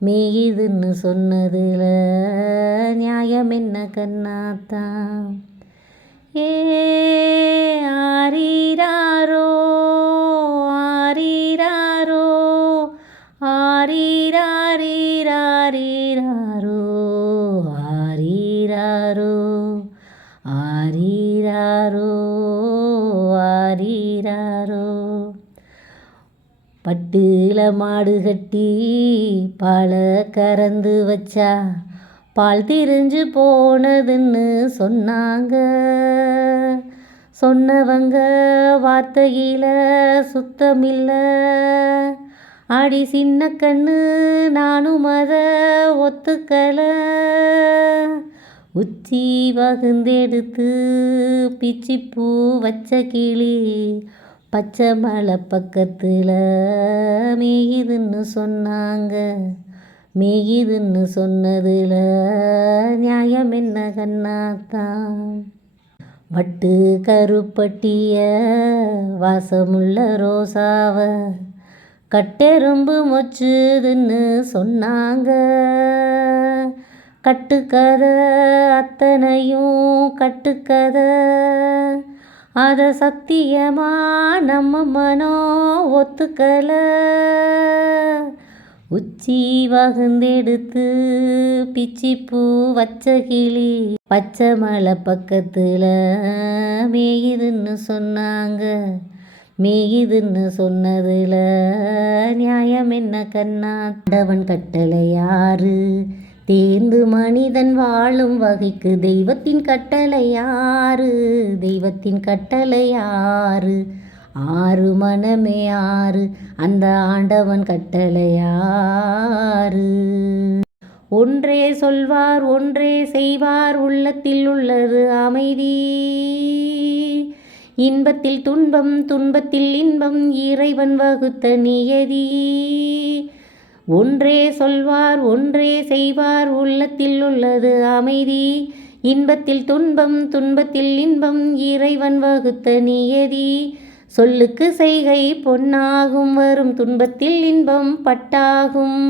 மேயுதுன்னு சொன்னதில் நியாயம் என்ன கண்ணாத்தா ஏ ஆரீராரோ ஆரீராரோ ஆரீராரீராரீராரோ ஆரீராரோ ஆரீராரோ ஆரீராரோ பட்டுல மாடு கட்டி பாலை கறந்து வச்சா பால் திரிஞ்சு போனதுன்னு சொன்னாங்க. சொன்னவங்க வார்த்தையில் சுத்தமில்ல. அடி சின்ன கண்ணு நானும் அதை ஒத்துக்கல. உச்சி வகுந்தெடுத்து பிச்சிப்பூ வச்ச கிளி பச்சை மலை பக்கத்தில் மேயுதுன்னு சொன்னாங்க. மேயுதுன்னு சொன்னதில் நியாயம் என்ன கண்ணாத்தான் வட்டு கருப்பட்டிய வாசமுள்ள ரோசாவ கட்டெரும்பு மொச்சுதுன்னு சொன்னாங்க. கட்டுக்கதை அத்தனையும் கட்டுக்கதை அதை சத்தியமா நம்ம மனம் ஒத்துக்கலை. உச்சி வகுந்தெடுத்து பிச்சிப்பூ வச்ச கிளி பச்சை மலை பக்கத்தில் மேயுதுன்னு சொன்னாங்க. மேயுதுன்னு சொன்னதில் நியாயம் என்ன கண்ணா? கண்ணாண்டவன் கட்டளை யாரு? தேர்ந்து மனிதன் வாழும் வகைக்கு தெய்வத்தின் கட்டளை ஆறு தெய்வத்தின் கட்டளை ஆறு ஆறு மனமே ஆறு அந்த ஆண்டவன் கட்டளையாரு ஒன்றே சொல்வார் ஒன்றே செய்வார் உள்ளத்தில் உள்ளது அமைதி. இன்பத்தில் துன்பம் துன்பத்தில் இன்பம் இறைவன் வகுத்த நியதி. ஒன்றே சொல்வார் ஒன்றே செய்வார் உள்ளத்தில் உள்ளது அமைதி. இன்பத்தில் துன்பம் துன்பத்தில் இன்பம் இறைவன் வகுத்த நியதி. சொல்லுக்கு செய்கை பொன்னாகும் வரும் துன்பத்தில் இன்பம் பட்டாகும்.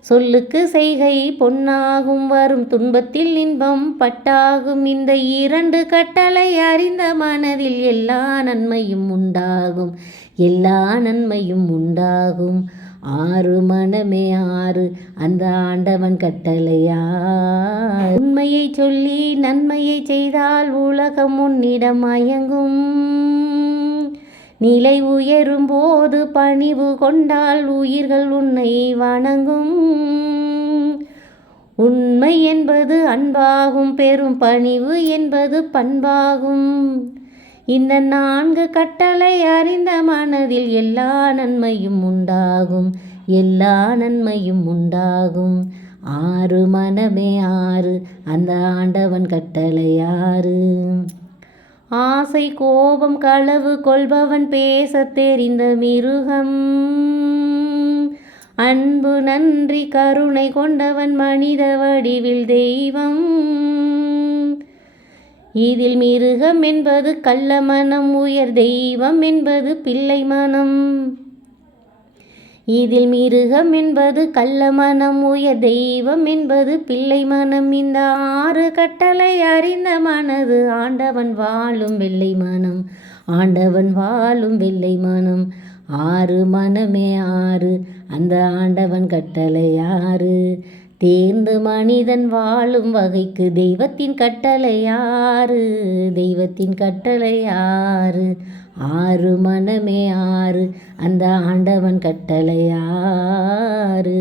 சொல்லுக்கு செய்கை பொன்னாகும் வரும் துன்பத்தில் இன்பம் பட்டாகும். இந்த இரண்டு கட்டளை அறிந்த மனதில் எல்லா நன்மையும் உண்டாகும். எல்லா நன்மையும் உண்டாகும். ஆறு மனமே ஆறு அந்த ஆண்டவன் கட்டளையா? உண்மையை சொல்லி நன்மையை செய்தால் உலகம் உன்னிடம் மயங்கும். நிலை உயரும் போது பணிவு கொண்டால் உயிர்கள் உன்னை வணங்கும். உண்மை என்பது அன்பாகும் பெரும் பணிவு என்பது பண்பாகும். இந்த நான்கு கட்டளை அறிந்த மனதில் எல்லா நன்மையும் உண்டாகும். எல்லா நன்மையும் உண்டாகும். ஆறு மனமே ஆறு அந்த ஆண்டவன் கட்டளை ஆறு. ஆசை கோபம் களவு கொள்பவன் பேச தெரிந்த மிருகம். அன்பு நன்றி கருணை கொண்டவன் மனித வடிவில் தெய்வம். இதில் மிருகம் என்பது கள்ள மனம் உயர் தெய்வம் என்பது பிள்ளை மனம். இதில் மிருகம் என்பது கள்ள மனம் உயர் தெய்வம் என்பது பிள்ளை மனம். இந்த ஆறு கட்டளை அறிந்த மனது ஆண்டவன் வாழும் வெள்ளை மனம். ஆண்டவன் வாழும் வெள்ளை மனம். ஆறு மனமே ஆறு அந்த ஆண்டவன் கட்டளை ஆறு. தேர்ந்து மனிதன் வாழும் வகைக்கு தெய்வத்தின் கட்டளை ஆறு தெய்வத்தின் கட்டளை ஆறு ஆறு மனமே ஆறு அந்த ஆண்டவன் கட்டளை ஆறு